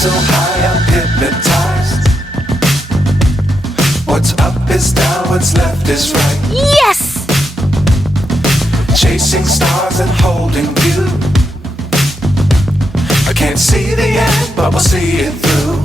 so high I'm hypnotized. What's up is down, what's left is right. Yes! Chasing stars and holding you. I can't see the end, but we'll see it through.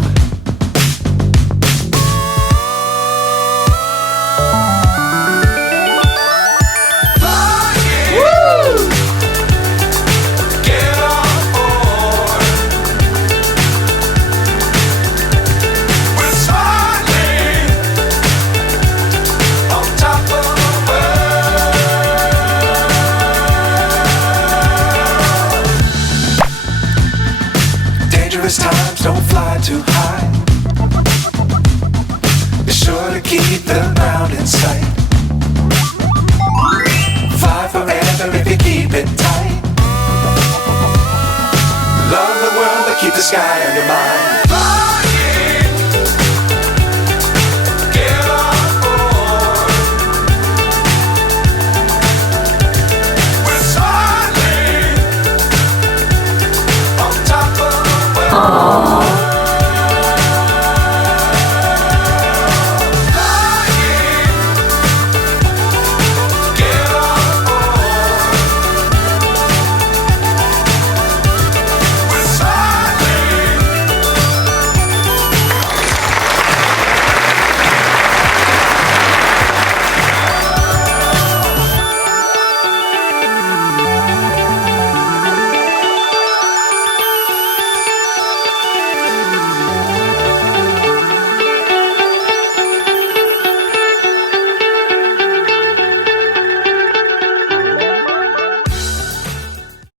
Dangerous times, don't fly too high. Be sure to keep the ground in sight. Fly forever if you keep it tight. Love the world, but keep the sky on your mind. Flying, get on board. We're soaring on top of the world.